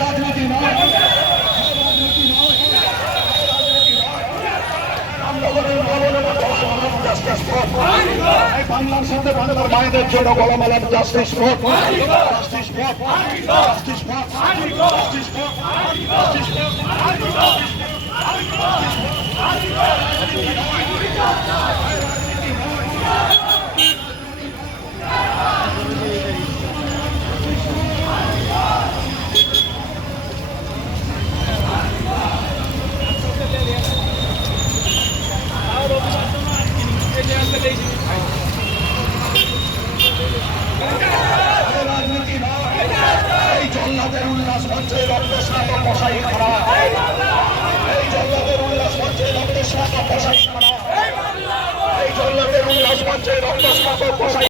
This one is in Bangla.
রাজনীতি নয়, বাংলার সাথে বাংলার মায়েদের জন্য গলামালার justice for justice for justice for justice for justice রাজনীতি নয়, এই জল্লাদের উল্লাস মঞ্চে রক্তস্নাত কসাই খাড়া, এই জল্লাদের উল্লাস মঞ্চে রক্তস্নাত কসাই খাড়া, এই জল্লাদের উল্লাস মঞ্চে রক্তস্নাত কসাই